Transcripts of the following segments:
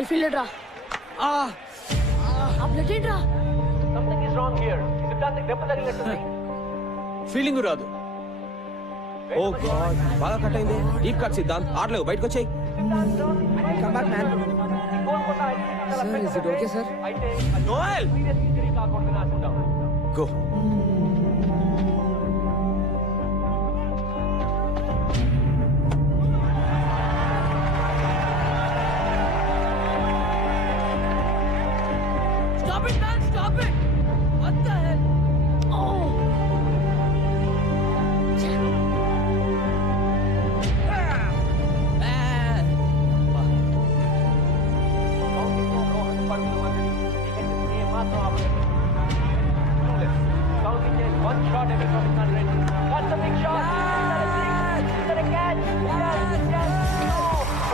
Well field రా. Blood ఏంట్రా? Something is wrong here. Siddhant దెబ్బ తగిలినట్టుంది. ఫీలింగ్ రాదు. ఓ గాడ్, బాగా కట్ అయింది. డీప్ కట్ సిద్ధాంత్, ఆడలేవు, బయటకు వచ్చాయి. Come back man. Sir is it okay sir? అయితే నోయల్ సీరియస్ ఇంజరీ కాకుండా ఆశిద్దాం. Go. Stop it, man! Stop it! What the hell? Oh! Rohan పట్ల వదిలి టికెట్ ఏ మాత్రం ఆపలేదు. Counting is one shot away from 100. That's a big shot. Is that a catch? Yes, yes.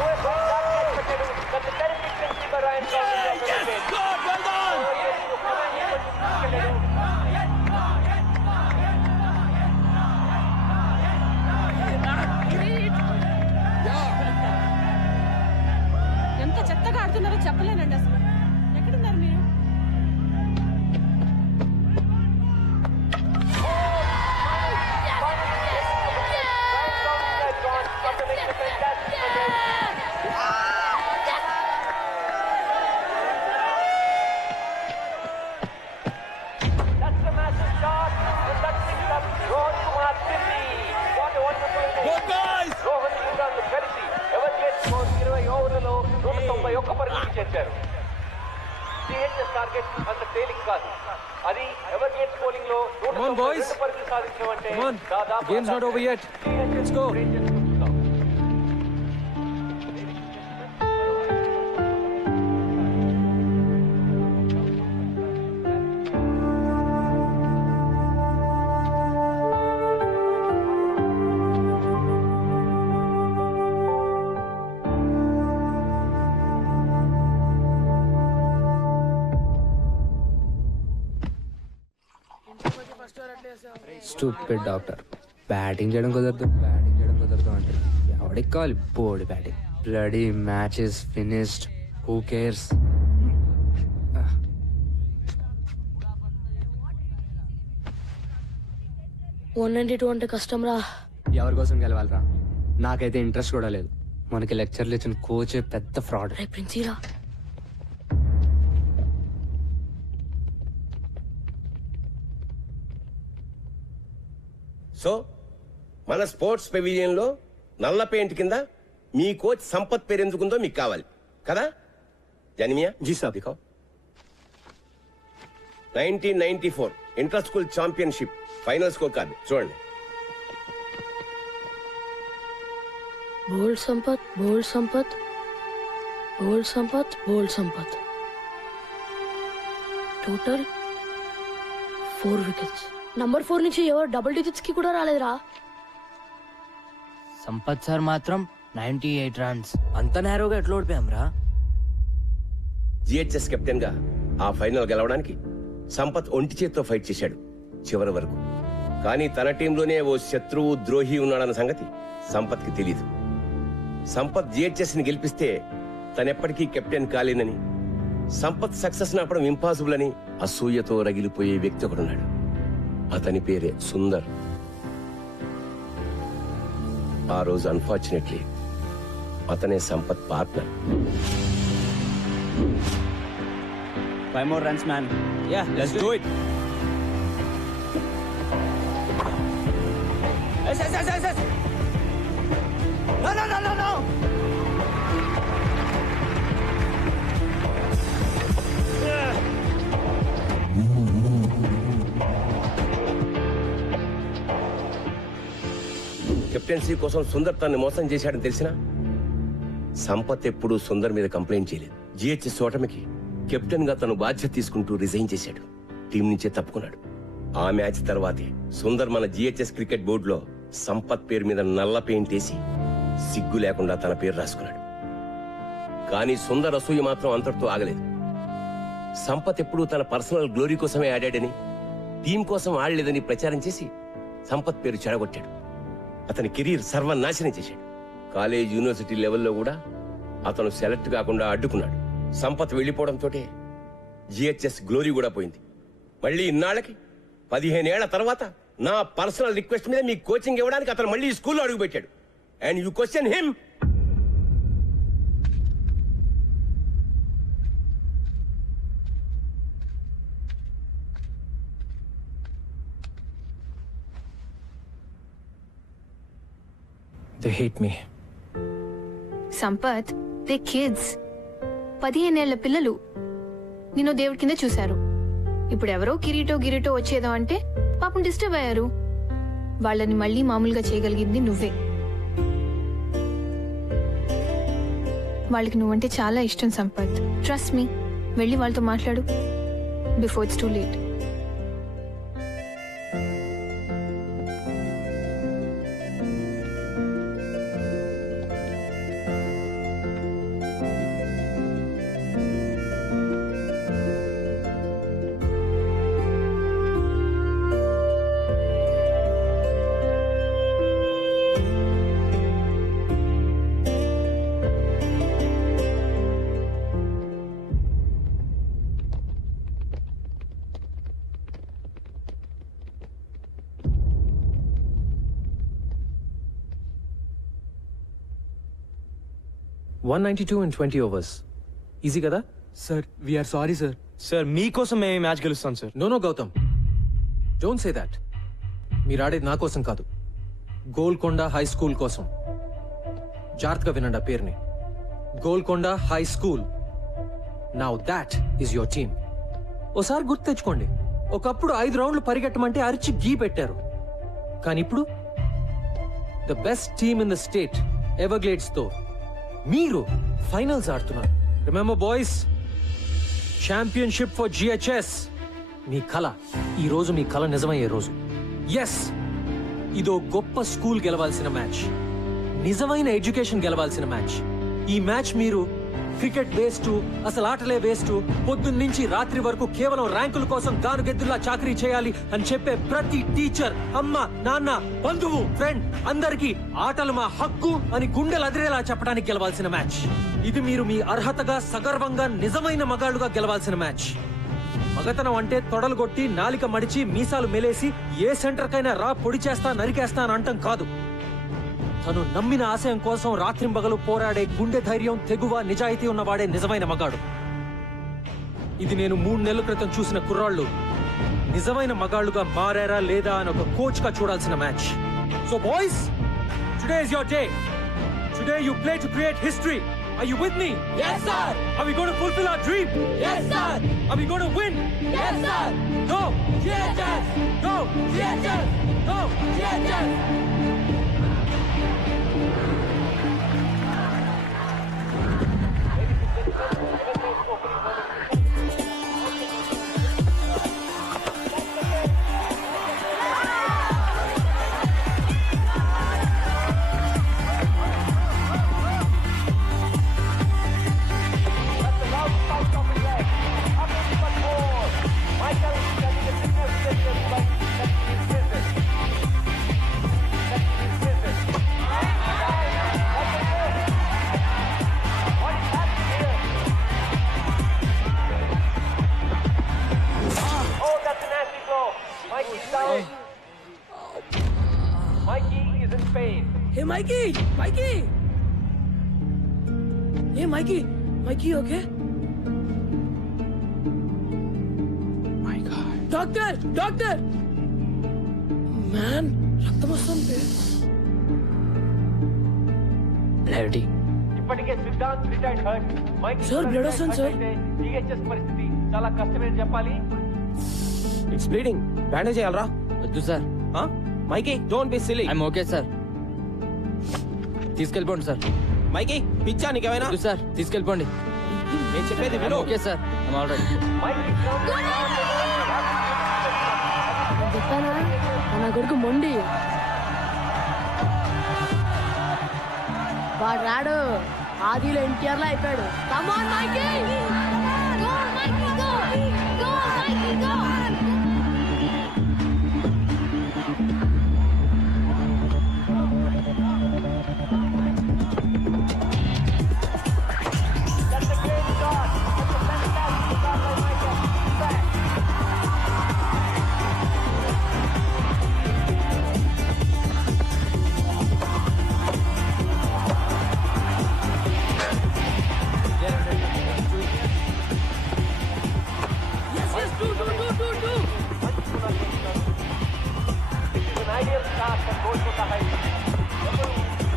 Oh, boy, that catch పెట్టాడు. That's a terrific century by Ryan Travis. Yes, God, well done. ఎంత చెత్తగా ఆడుతున్నారో చెప్పలేనండి అసలు. ఎక్కడున్నారు మీరు? That's a massive shot. And that picks up Rohan Kumar Tiffy. What a wonderful Go inning. guys. Rohan Srikanth గెలిచి ఎవర్గేట్ score 20 ఓవర్లలో 191 పరుగులు చేశారు. సిహెచ్ఎస్ టార్గెట్ అంత తేలిక కాదు. అది ఎవర్గేట్ బౌలింగ్ లో Come on, boys. 192 పరుగులు సాధించడం అంటే Come on. దాదాపు Game's not over yet. Let's go. Stupid doctor. Batting చేయడం కుదరదు అంటే ఎవడికి కావాలి board batting. Bloody matches finished, who cares? 192 అంటే కష్టం రా. ఎవరి కోసం గెలవాలరా? నాకైతే ఇంట్రెస్ట్ కూడా లేదు. మనకి లెక్చర్లు ఇచ్చిన కోచ్ పెద్ద ఫ్రాడ్. రే ప్రిన్సీరా, సో మన స్పోర్ట్స్ పెవిలియన్ లో నల్ల పెయింట్ కింద మీ కోచ్ సంపత్ పేరు ఎందుకుందో మీకు కావాలి కదా? జానిమియా जी साहब. దిఖాओ. 1994 inter school championship final score card చూడండి. Bowled Sampath, bowled Sampath, bowled Sampath, bowled Sampath. Total 4 wickets. Number 4 నుంచి ఎవరు డబుల్ డిజిట్స్ కి కూడా రాలేదురా. సంపత్ సార్ మాత్రం 98 రన్స్. అంత నేరోగా ఎట్లా ఓడిపోయాం రా? జిహెచ్ఎస్ కెప్టెన్ గా ఆ ఫైనల్ గెలవడానికి సంపత్ ఒంటి చేత్తో ఫైట్ చేశాడు చివరి వరకు. కానీ తన టీంలోనే ఓ శత్రువు ద్రోహి ఉన్నాడన్న సంగతి సంపత్ కి తెలీదు. సంపత్ జిహెచ్ఎస్ ని గెలిపిస్తే తనెప్పటికీ కెప్టెన్ కాలేనని, సంపత్ సక్సెస్ నాపడం ఇంపాసిబుల్ అని అసూయతో రగిలిపోయే వ్యక్తి ఒకడున్నాడు. అతని పేరే సుందర్. ఆ రోజు అన్ఫార్చునేట్లీ అతనే Sampath partner. 5 more runs, man. Yeah, let's do it. Yes. No. Captaincy కోసం సుందర్ తనని మోసం చేశాడని తెలిసినా సంపత్ ఎప్పుడూ సుందర్ మీద కంప్లైంట్ చేయలేదు. జిహెచ్ఎస్ ఓటమికి కెప్టెన్ గా తను బాధ్యత తీసుకుంటూ రిజైన్ చేశాడు. టీం నుంచే తప్పుకున్నాడు. ఆ మ్యాచ్ తర్వాతే సుందర్ మన జిహెచ్ఎస్ క్రికెట్ బోర్డులో సంపత్ పేరు మీద నల్ల పెయింట్ వేసి సిగ్గు లేకుండా తన పేరు రాసుకున్నాడు. కానీ సుందర్ అసూయ మాత్రం అంతటితో ఆగలేదు. సంపత్ ఎప్పుడూ తన పర్సనల్ గ్లోరీ కోసమే ఆడాడని, టీం కోసం ఆడలేదని ప్రచారం చేసి సంపత్ పేరు చెడగొట్టాడు. అతని కెరీర్ సర్వనాశనం చేశాడు. కాలేజ్, యూనివర్సిటీ లెవెల్లో కూడా అతను సెలెక్ట్ కాకుండా అడ్డుకున్నాడు. సంపత్ వెళ్ళిపోవడంతో జిహెచ్ఎస్ గ్లోరీ కూడా పోయింది. మళ్ళీ ఇన్నాళ్ళకి 15 ఏళ్ల తర్వాత నా పర్సనల్ రిక్వెస్ట్ మీద మీకు కోచింగ్ ఇవ్వడానికి అతను మళ్ళీ ఈ స్కూల్లో అడుగుపెట్టాడు. And you question him. They hate me. Sampath, they kids. 15 ఏళ్ల పిల్లలు నిన్ను దేవుడి కింద చూశారు. ఇప్పుడు ఎవరో కిరీటో వచ్చేదో అంటే పాపం డిస్టర్బ్ అయ్యారు. వాళ్ళని మళ్ళీ మామూలుగా చేయగలిగింది నువ్వే. వాళ్ళకి నువ్వంటే చాలా ఇష్టం సంపత్. Trust me. వెళ్ళి వాళ్ళతో మాట్లాడు before it's too late. $192 in 20 overs. Easy కదా? Sir we're sorry sir. Sir మీకోసం మేము మ్యాచ్ గెలుస్తాం sir. No Gautam, don't say that. మీరు ఆడేది నా కోసం కాదు, గోల్కొండ హై స్కూల్ కోసం. జాగ్రత్తగా వినండి ఆ పేరుని, Golconda high school. Now that is your team. ఓసారి గుర్తు తెచ్చుకోండి, ఒకప్పుడు 5 రౌండ్లు పరిగెట్టమంటే అరిచి గీ పెట్టారు. కానీ ఇప్పుడు the best team in the state Everglades తో మీరు ఫైనల్స్ ఆడుతున్నారు. Remember boys, championship for GHS. మీ కళ, ఈ రోజు మీ కళ నిజమయ్యే రోజు. ఎస్, ఇదో గొప్ప స్కూల్ గెలవాల్సిన మ్యాచ్, నిజమైన ఎడ్యుకేషన్ గెలవాల్సిన మ్యాచ్. ఈ మ్యాచ్ మీరు క్రికెట్ వేస్ట్, అసలు ఆటలే వేస్ట్, పొద్దున్న నుంచి రాత్రి వరకు కేవలం ర్యాంకుల కోసం గానుగెద్దులా చాకరీ చేయాలి అని చెప్పే ప్రతి టీచర్, అమ్మ, నాన్న, బంధువు, ఫ్రెండ్ అందరికీ ఆటలు మా హక్కు అని గుండెలు అదిరేలా చెప్పడానికి గెలవాల్సిన మ్యాచ్. ఇది మీరు మీ అర్హతగా సగర్వంగా నిజమైన మగాళ్ళుగా గెలవాల్సిన మ్యాచ్. మగతనం అంటే తొడలు కొట్టి నాలిక మడిచి మీసాలు మెలేసి ఏ సెంటర్ కైనా రా పొడి చేస్తా నరికేస్తా అని అంటం కాదు. తను నమ్మిన ఆశయం కోసం రాత్రింబగలు పోరాడే గుండె ధైర్యం, తెగువ, నిజాయితీ ఉన్నవాడే నిజమైన మగాడు. ఇది నేను 3 నెలల క్రితం చూసిన కుర్రాళ్ళు నిజమైన మగాళ్ళుగా మారారా లేదా అని ఒక కోచ్ గా చూడాల్సిన match. So boys, today is your day. Today you play to create history. Are you with me? Yes, sir. Are we going to fulfill our dream? Yes, sir. Are we going to win? Yes, sir. Go! GHS. Go! GHS. Go! GHS. Mikey is in pain. Hey, Mikey! Mikey! Hey, Mikey! Mikey, okay? My God. Doctor! Doctor! Man, రక్తం వస్తుంది. Bloody. ఇప్పటికే Siddhant retired hurt. Mikey Sir, blood వస్తుంది, sir. జిహెచ్ఎస్ పరిస్థితి చాలా కష్టమని చెప్పాలి. It's bleeding. Bandage చేయాలరా? వద్దు sir. Mikey, don't be silly. I'm okay sir. తీసుకెళ్ళిపోండి సార్. మైకీ, పిచ్చా నీకేమైనా? వద్దు సార్, తీసుకెళ్ళిపోండి. నేను చెప్పేది ఐఎమ్ విను. Okay sir, I'm all right. Mikey చెప్పానా నా కొడుకు మొండి. వాడు రాడు, ఆదిలో ఎన్టీఆర్ లో అయిపోయాడు. Come on, Mikey! Go, Mikey, go! Go, Mikey, go! That's a great start. stadium starts at Golconda High School.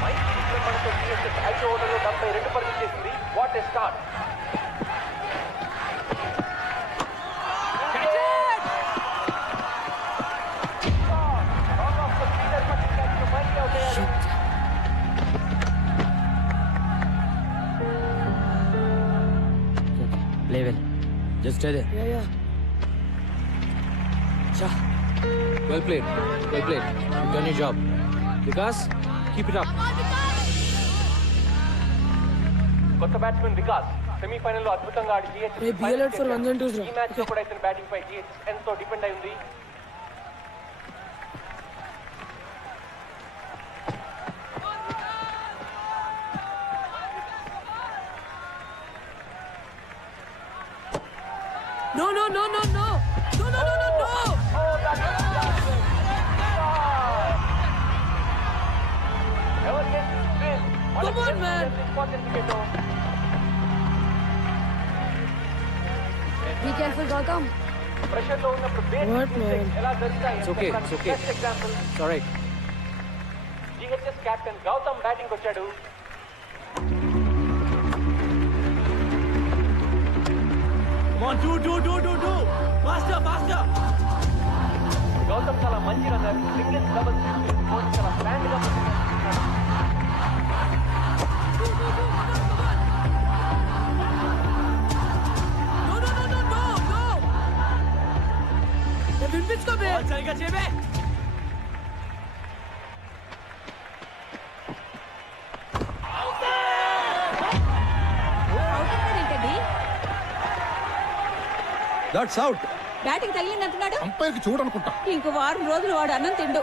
మైకి విక్రమణతో GHS 5 ఓవర్లలో 72 పరుగులు చేసింది. What a start. Level just అదే Well played. Well played. You've done your job. Vikas, keep it up. కొత్త batsmen Vikas semi-final లో అద్భుతంగా ఆడి GHS ఈ match లో కూడా ఇతని బ్యాటింగ్ పై GHS ఎంతో డిపెండ్ అయి ఉంది. No, no, no, no, no. No, no, no, no, no. ఎవరు గెలిచి Come on, man. Be careful, Gautam. Pressure లో ఉన్నప్పుడు బేసిక్ మిస్టేక్స్ ఎలా జరుగుతాయి It's okay, it's okay. Best example It's all right. GHS captain Gautam batting వచ్చాడు. గౌతమ్ చాలా మంచి runner. Singles doubles చాలా ప్లాన్ గా No, no, no, no, no, no. వినిపించుకో బే. సరిగా చేయబే. That's out. బ్యాటింగ్ తగిలిందంటున్నాడు. అంపైర్కి చూడనుకుంటా. ఇంకో వారం రోజులు వాడు అన్నం తిండు.